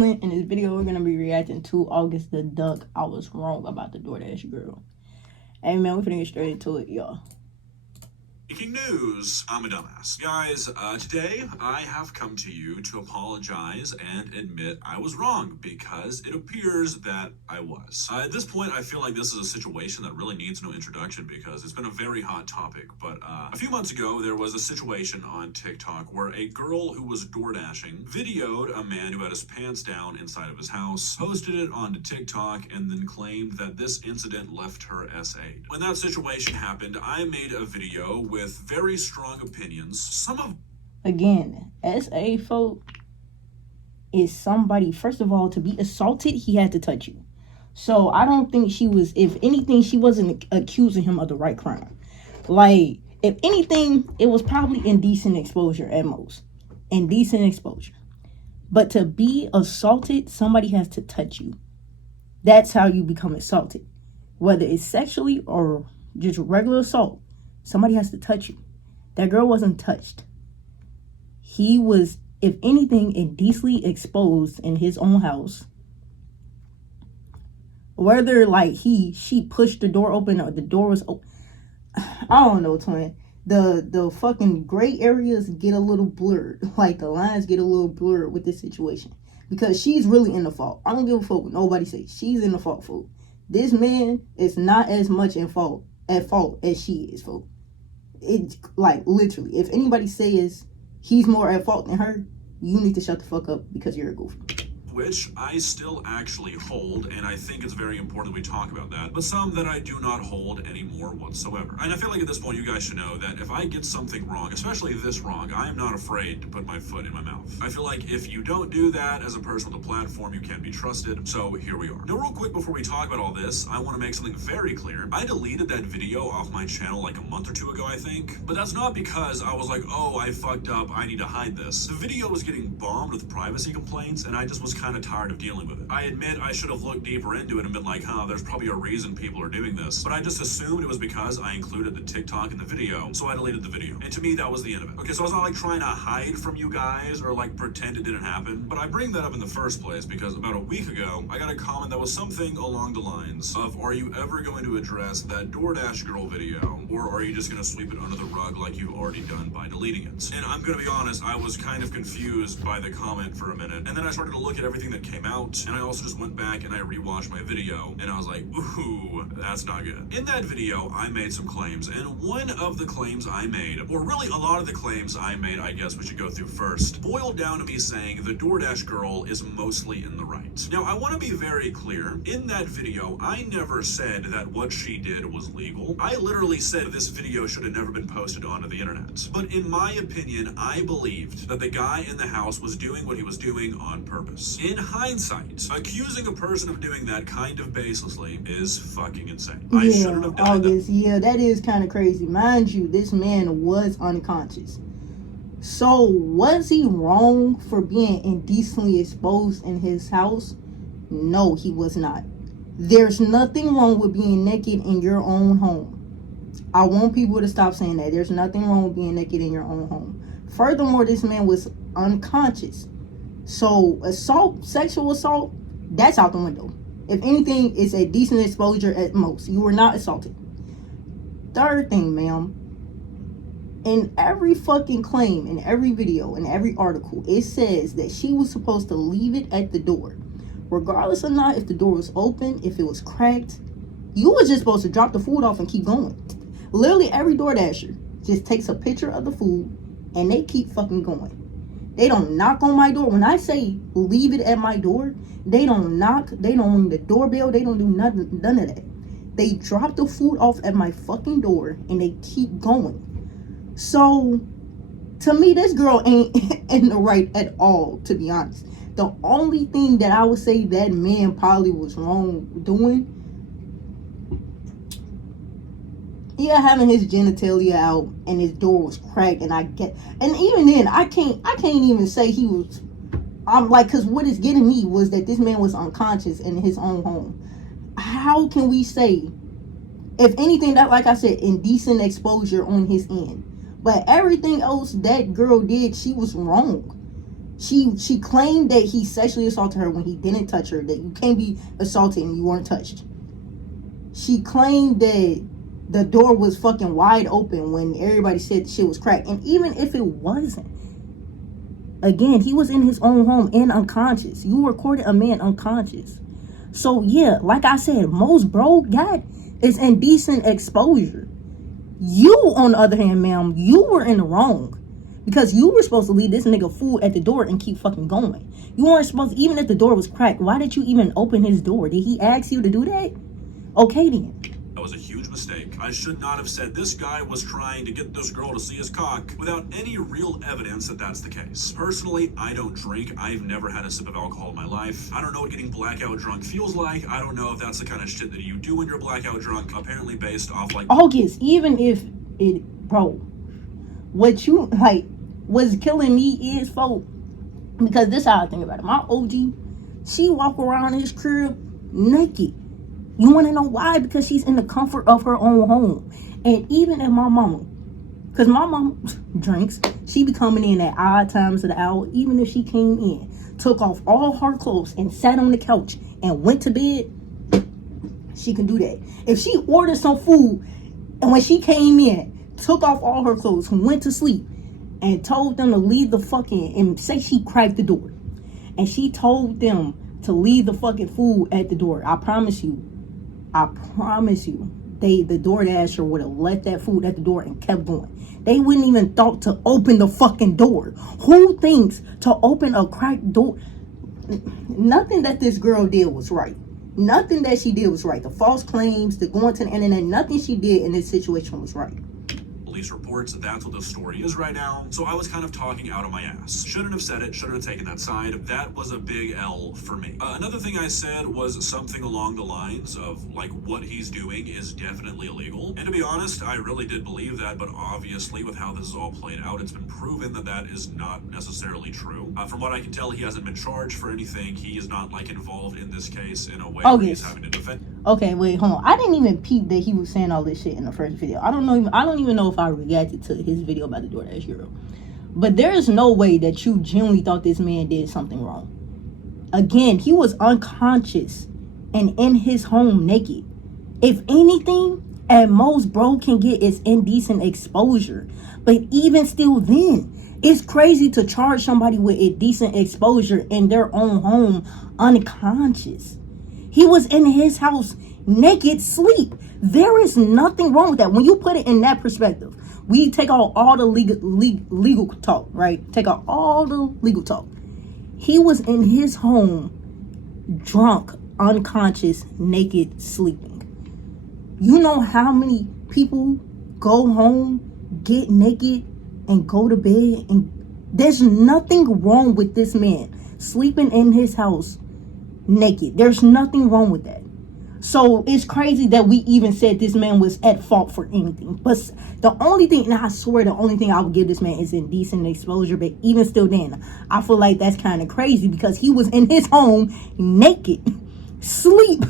chilling. In this video, we're gonna be reacting to August the Duck. I was wrong about the DoorDash girl. Hey man, we're finna get straight into it, y'all. Breaking news, I'm a dumbass. Guys, today I have come to you to apologize and admit I was wrong because it appears that I was. At this point, I feel like this is a situation that really needs no introduction because it's been a very hot topic. But a few months ago, there was a situation on TikTok where a girl who was DoorDashing videoed a man who had his pants down inside of his house, posted it onto TikTok, and then claimed that this incident left her SA'd. When that situation happened, I made a video with very strong opinions. Again, SA folk is somebody, first of all, to be assaulted, he had to touch you. So I don't think she was, if anything, she wasn't accusing him of the right crime. Like, if anything, it was probably indecent exposure at most. Indecent exposure. But to be assaulted, somebody has to touch you. That's how you become assaulted. Whether it's sexually or just regular assault, somebody has to touch you. That girl wasn't touched. He was, if anything, indecently exposed in his own house. Whether like she pushed the door open or the door was open, I don't know, twin. The fucking gray areas get a little blurred. Like the lines get a little blurred with this situation because she's really in the fault. I don't give a fuck what nobody says. She's in the fault, folks. This man is not as much at fault as she is, folks. It's like literally, if anybody says he's more at fault than her, you need to shut the fuck up because you're a goofy. Which I still actually hold, and I think it's very important that we talk about that, but some that I do not hold anymore whatsoever. And I feel like at this point you guys should know that if I get something wrong, especially this wrong, I am not afraid to put my foot in my mouth. I feel like if you don't do that as a person with a platform, you can't be trusted, so here we are. Now real quick before we talk about all this, I want to make something very clear. I deleted that video off my channel like a month or two ago, I think, but that's not because I was like, oh, I fucked up, I need to hide this. The video was getting bombed with privacy complaints, and I just was kind of tired of dealing with it. I admit I should have looked deeper into it and been like, there's probably a reason people are doing this, but I just assumed it was because I included the TikTok in the video, so I deleted the video. And to me, that was the end of it. Okay, so I was not like trying to hide from you guys or like pretend it didn't happen, but I bring that up in the first place because about a week ago, I got a comment that was something along the lines of, are you ever going to address that DoorDash girl video, or are you just going to sweep it under the rug like you've already done by deleting it? And I'm going to be honest, I was kind of confused by the comment for a minute, and then I started to look at everything that came out, and I also just went back and I rewatched my video, and I was like, ooh, that's not good. In that video, I made some claims, and one of the claims I made, or really a lot of the claims I made, I guess we should go through first, boiled down to me saying the DoorDash girl is mostly in the right. Now, I want to be very clear. In that video, I never said that what she did was legal. I literally said this video should have never been posted onto the internet. But in my opinion, I believed that the guy in the house was doing what he was doing on purpose. In hindsight, accusing a person of doing that kind of baselessly is fucking insane. Yeah, I shouldn't have done August, yeah, that is kind of crazy. Mind you, this man was unconscious. So, was he wrong for being indecently exposed in his house? No, he was not. There's nothing wrong with being naked in your own home. I want people to stop saying that. There's nothing wrong with being naked in your own home. Furthermore, this man was unconscious. So, assault, sexual assault, that's out the window. If anything, it's a decent exposure at most. You were not assaulted. Third thing, ma'am. In every fucking claim, in every video, in every article, it says that she was supposed to leave it at the door. Regardless or not if the door was open, if it was cracked, you were just supposed to drop the food off and keep going. Literally every DoorDasher just takes a picture of the food and they keep fucking going. They don't knock on my door. When I say leave it at my door, they don't knock, they don't ring the doorbell, they don't do none of that. They drop the food off at my fucking door and they keep going. So, to me, this girl ain't in the right at all, to be honest. The only thing that I would say that man probably was wrong doing, yeah, having his genitalia out and his door was cracked, and and even then, I can't even say he was. I'm like, cause what is getting me was that this man was unconscious in his own home. How can we say, if anything, that, like I said, indecent exposure on his end? But everything else that girl did, she was wrong. She claimed that he sexually assaulted her when he didn't touch her, that you can't be assaulted and you weren't touched. She claimed that the door was fucking wide open when everybody said the shit was cracked. And even if it wasn't, again, he was in his own home and unconscious. You recorded a man unconscious. So yeah, like I said, most bro got is indecent exposure. You, on the other hand, ma'am, you were in the wrong. Because you were supposed to leave this nigga food at the door and keep fucking going. You weren't supposed to, even if the door was cracked, why did you even open his door? Did he ask you to do that? Okay then. That was a huge mistake. I should not have said this guy was trying to get this girl to see his cock without any real evidence that that's the case. Personally, I don't drink. I've never had a sip of alcohol in my life. I don't know what getting blackout drunk feels like. I don't know if that's the kind of shit that you do when you're blackout drunk, apparently based off like... August, even if it... Bro, what you, like, was killing me is, folks, because this is how I think about it. My OG, she walk around his crib naked. You want to know why? Because she's in the comfort of her own home. And even if my mama, because my mama drinks, she be coming in at odd times of the hour. Even if she came in, took off all her clothes and sat on the couch and went to bed, she can do that. If she ordered some food and when she came in, took off all her clothes, went to sleep, and told them to leave the fucking, and say she cracked the door, and she told them to leave the fucking food at the door, I promise you, the DoorDasher would have left that food at the door and kept going. They wouldn't even thought to open the fucking door. Who thinks to open a cracked door? Nothing that this girl did was right. Nothing that she did was right. The false claims, the going to the internet, nothing she did in this situation was right. Police reports that's what the story is right now. So I was kind of talking out of my ass. Shouldn't have said it, shouldn't have taken that side. That was a big L for me. Another thing I said was something along the lines of like what he's doing is definitely illegal. And to be honest, I really did believe that, but obviously with how this is all played out, it's been proven that that is not necessarily true. From what I can tell, he hasn't been charged for anything. He is not like involved in this case in a way where he's having to defend. Okay, wait, hold on. I didn't even peep that he was saying all this shit in the first video. I don't even know if I reacted to his video about the DoorDash girl. But there is no way that you genuinely thought this man did something wrong. Again, he was unconscious and in his home naked. If anything, at most bro can get is indecent exposure. But even still then, it's crazy to charge somebody with indecent exposure in their own home unconscious. He was in his house naked, sleep. There is nothing wrong with that. When you put it in that perspective, we take out all the legal talk, right? Take out all the legal talk. He was in his home, drunk, unconscious, naked, sleeping. You know how many people go home, get naked, and go to bed? And there's nothing wrong with this man sleeping in his house naked. There's nothing wrong with that. So it's crazy that we even said this man was at fault for anything. But the only thing, and I swear the only thing I would give this man is indecent exposure. But even still then, I feel like that's kind of crazy because he was in his home naked, sleep.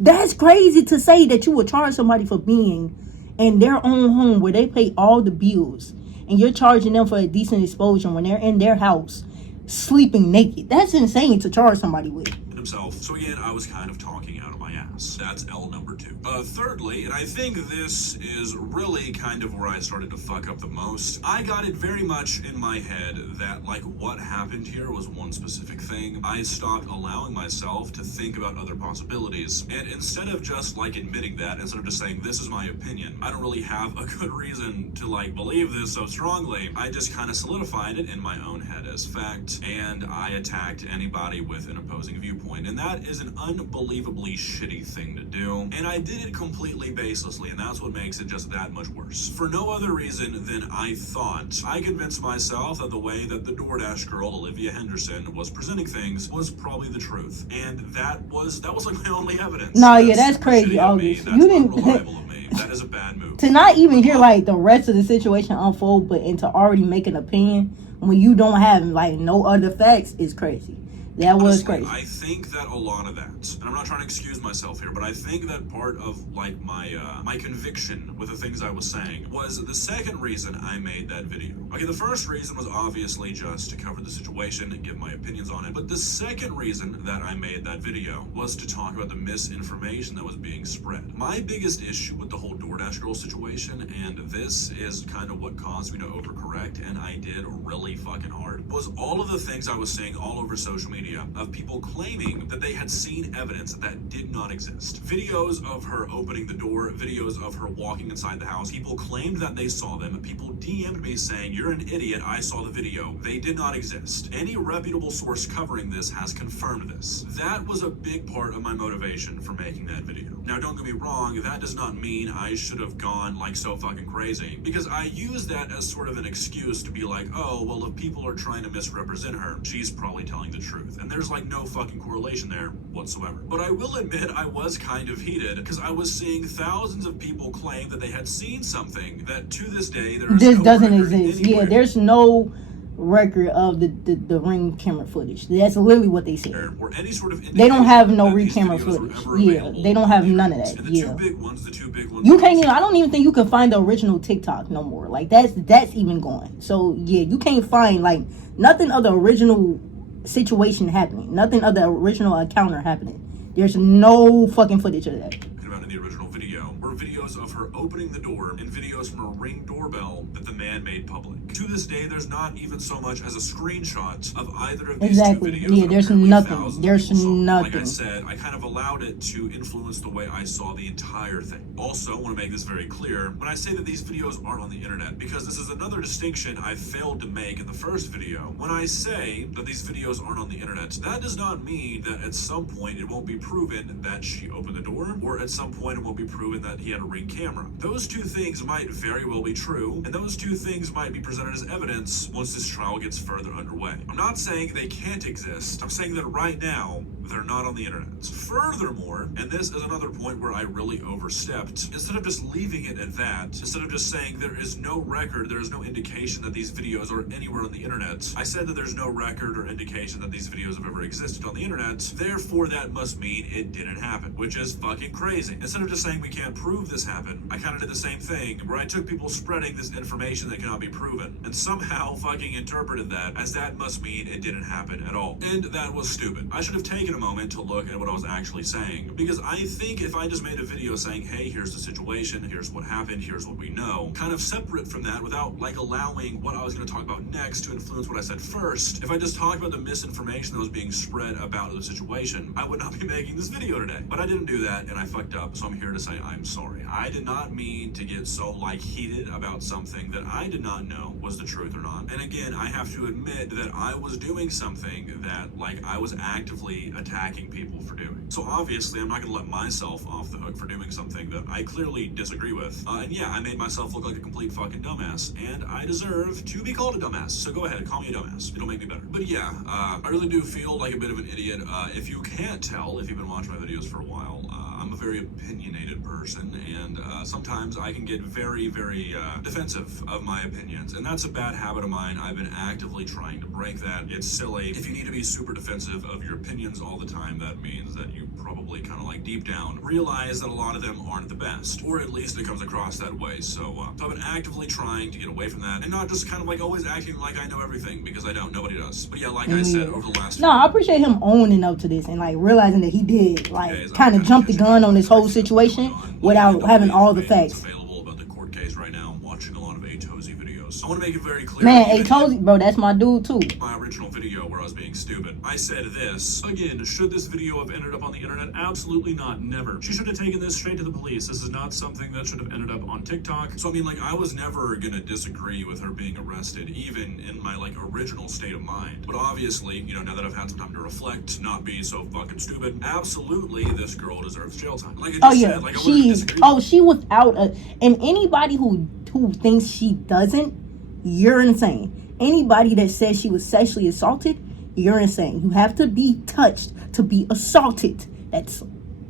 That's crazy to say that you would charge somebody for being in their own home where they pay all the bills, and you're charging them for a decent exposure when they're in their house sleeping naked. That's insane to charge somebody with. Himself. So again, I was kind of talking out of my ass. That's L number 2. Thirdly, and I think this is really kind of where I started to fuck up the most, I got it very much in my head that like what happened here was one specific thing. I stopped allowing myself to think about other possibilities. And instead of just like admitting that, instead of just saying this is my opinion, I don't really have a good reason to like believe this so strongly, I just kind of solidified it in my own head as fact, and I attacked anybody with an opposing viewpoint. And that is an unbelievably shitty thing to do. And I did it completely baselessly, and that's what makes it just that much worse. For no other reason than I thought I convinced myself that the way that the DoorDash girl, Olivia Henderson, was presenting things was probably the truth. And that was like my only evidence. No, yeah, that's crazy, August. You didn't. Unreliable of me. That is a bad move. To not even hear like the rest of the situation unfold, but and to already make an opinion when you don't have like no other facts is crazy. That was Honestly, crazy. I think that a lot of that, and I'm not trying to excuse myself here, but I think that part of like my conviction with the things I was saying was the second reason I made that video. Okay, the first reason was obviously just to cover the situation and give my opinions on it, but the second reason that I made that video was to talk about the misinformation that was being spread. My biggest issue with the whole DoorDash girl situation, and this is kind of what caused me to overcorrect, and I did really fucking hard, was all of the things I was seeing all over social media of people claiming that they had seen evidence that did not exist. Videos of her opening the door, videos of her walking inside the house. People claimed that they saw them. People DM'd me saying, "You're an idiot, I saw the video." They did not exist. Any reputable source covering this has confirmed this. That was a big part of my motivation for making that video. Now, don't get me wrong, that does not mean I should have gone like so fucking crazy, because I use that as sort of an excuse to be like, oh, well, if people are trying to misrepresent her, she's probably telling the truth. And there's like no fucking correlation there whatsoever. But I will admit I was kind of heated because I was seeing thousands of people claim that they had seen something that to this day there is This no doesn't record exist. anywhere. Yeah, there's no record of the ring camera footage. That's literally what they said. Or any sort of They don't have no that ring these camera videos were footage. ever Yeah, available they don't on have the none of internet. that. And the Yeah. two big ones. You can't even, I don't even think you can find the original TikTok no more. Like that's even gone. So yeah, you can't find like nothing of the original situation happening. Nothing of the original encounter happening. There's no fucking footage of that. About in the original video were videos of her opening the door and videos from a Ring doorbell that the man made public. To this day, there's not even so much as a screenshot of either of these Exactly. two videos. Yeah, that there's apparently nothing. thousands of There's people saw. Like I nothing. said, I kind of allowed it to influence the way I saw the entire thing. Also, I want to make this very clear when I say that these videos aren't on the internet, because this is another distinction I failed to make in the first video. When I say that these videos aren't on the internet, that does not mean that at some point it won't be proven that she opened the door, or at some point it won't be proven that he had a Ring camera. Those two things might very well be true, and those two things might be presented as evidence once this trial gets further underway. I'm not saying they can't exist. I'm saying that right now, they're not on the internet. Furthermore, and this is another point where I really overstepped, instead of just leaving it at that, instead of just saying there is no record, there is no indication that these videos are anywhere on the internet, I said that there's no record or indication that these videos have ever existed on the internet, therefore that must mean it didn't happen, which is fucking crazy. Instead of just saying we can't prove this happened, I kind of did the same thing, where I took people spreading this information that cannot be proven, and somehow fucking interpreted that as that must mean it didn't happen at all. And that was stupid. I should have taken a moment to look at what I was actually saying, because I think if I just made a video saying, hey, here's the situation, here's what happened, here's what we know, kind of separate from that without like allowing what I was going to talk about next to influence what I said first, if I just talked about the misinformation that was being spread about the situation, I would not be making this video today. But I didn't do that, and I fucked up, so I'm here to say I'm sorry. I did not mean to get so like heated about something that I did not know was the truth or not. And again, I have to admit that I was doing something that like I was actively attacking people for doing. So obviously I'm not gonna let myself off the hook for doing something that I clearly disagree with. And yeah, I made myself look like a complete fucking dumbass, and I deserve to be called a dumbass. So go ahead, call me a dumbass. It'll make me better. But yeah, I really do feel like a bit of an idiot. If you can't tell, if you've been watching my videos for a while, I'm a very opinionated person, and sometimes I can get very, very defensive of my opinions, and that's a bad habit of mine. I've been actively trying to break that. It's silly. If you need to be super defensive of your opinions all the time, that means that you probably kind of like deep down realize that a lot of them aren't the best, or at least it comes across that way. So I've been actively trying to get away from that and not just kind of like always acting like I know everything, because I don't. Nobody does. But yeah, like I said, over the last I appreciate him owning up to this and like realizing that he did like kind of jump the gun on this whole situation without having all the facts. Available about the court case right now. I'm watching a lot of Atozy videos. I want to make it very clear. Man, Atozy, bro, that's my dude too. My original video where I was being stupid, I said this. Again, should this video have ended up on the internet? Absolutely not. Never. She should have taken this straight to the police. This is not something that should have ended up on TikTok. So I mean, like, I was never gonna disagree with her being arrested, even in my like original state of mind. But obviously, you know, now that I've had some time to reflect, not be so fucking stupid, absolutely, this girl deserves jail time. Like I just said, like I wouldn't disagree. She without a, and anybody who thinks she doesn't, you're insane. Anybody that says she was sexually assaulted, you're insane. You have to be touched to be assaulted. That's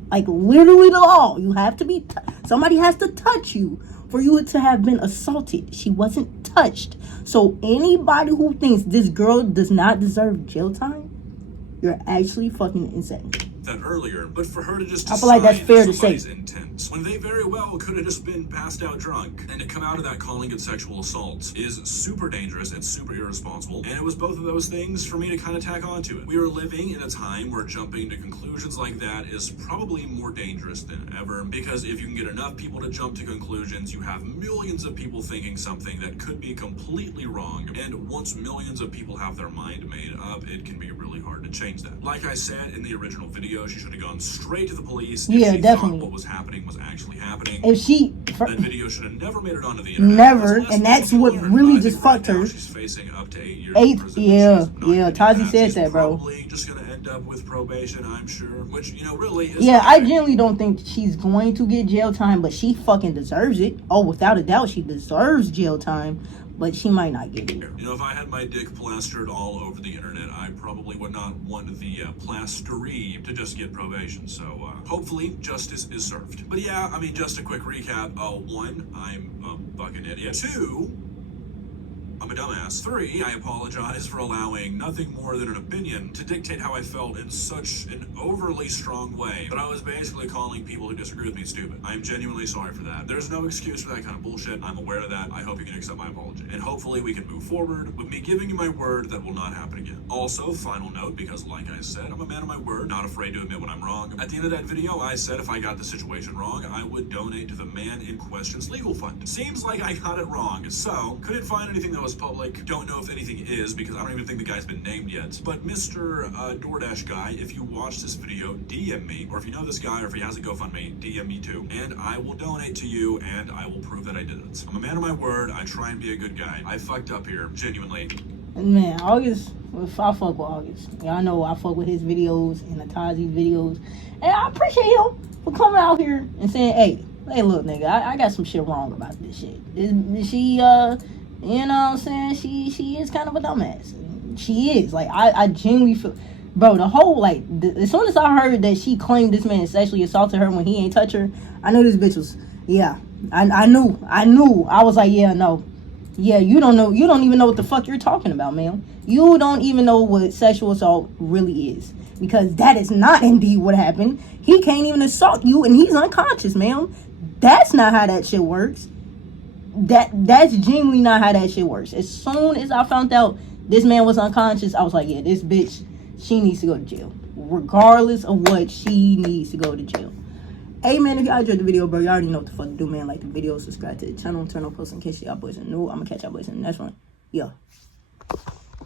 like literally the law. You have to be, somebody has to touch you for you to have been assaulted. She wasn't touched. So anybody who thinks this girl does not deserve jail time, You're actually fucking insane. That earlier, but for her to just I feel like that's fair to say. Intent, when they very well could have just been passed out drunk, and to come out of that calling it sexual assault is super dangerous and super irresponsible, and it was both of those things for me to kind of tack onto it. We are living in a time where jumping to conclusions like that is probably more dangerous than ever, because if you can get enough people to jump to conclusions, you have millions of people thinking something that could be completely wrong, and once millions of people have their mind made up, it can be really hard to change that. Like I said in the original video, she should have gone straight to the police. Yeah, if she definitely. What was happening was actually happening. If she that video should have never made it onto the internet. Never, and that's what really just fucked her. She's facing up to 8 years in prison. Yeah. Tazi said that, bro. Probably just gonna end up with probation, I'm sure. Which really is. Yeah, I genuinely don't think she's going to get jail time, but she fucking deserves it. Oh, without a doubt, she deserves jail time. But she might not get it. If I had my dick plastered all over the internet, I probably would not want the plasteree to just get probation. So hopefully justice is served. But yeah, I mean, just a quick recap. 1, I'm a fucking idiot. 2, I'm a dumbass. 3, I apologize for allowing nothing more than an opinion to dictate how I felt in such an overly strong way that I was basically calling people who disagree with me stupid. I'm genuinely sorry for that. There's no excuse for that kind of bullshit. I'm aware of that. I hope you can accept my apology. And hopefully we can move forward with me giving you my word that will not happen again. Also, final note, because like I said, I'm a man of my word, not afraid to admit when I'm wrong. At the end of that video, I said if I got the situation wrong, I would donate to the man in question's legal fund. Seems like I got it wrong, so couldn't find anything that was public. Don't know if anything is, because I don't even think the guy's been named yet. But Mr. DoorDash guy, if you watch this video, DM me, or if you know this guy, or if he has a GoFundMe, DM me too, and I will donate to you, and I will prove that I did it. I'm a man of my word. I try and be a good guy. I fucked up here, genuinely. Man, August, I fuck with August. Y'all know I fuck with his videos and the Tazi videos, and I appreciate him for coming out here and saying, hey, look, nigga, I got some shit wrong about this shit. She, you know what I'm saying? She is kind of a dumbass. She is. Like, I genuinely feel... Bro, the whole, like... as soon as I heard that she claimed this man sexually assaulted her when he ain't touch her, I knew this bitch was... Yeah. I knew. I was like, yeah, no. Yeah, you don't know. You don't even know what the fuck you're talking about, man. You don't even know what sexual assault really is. Because that is not indeed what happened. He can't even assault you and he's unconscious, man. That's not how that shit works. That's genuinely not how that shit works. As soon as I found out this man was unconscious, I was like, yeah, this bitch, she needs to go to jail. Regardless of what, she needs to go to jail. Hey, man, if y'all enjoyed the video, bro, you already know what the fuck to do, man. Like the video, subscribe to the channel, turn on posts in case y'all boys are new. I'm gonna catch y'all boys in the next one. Yeah.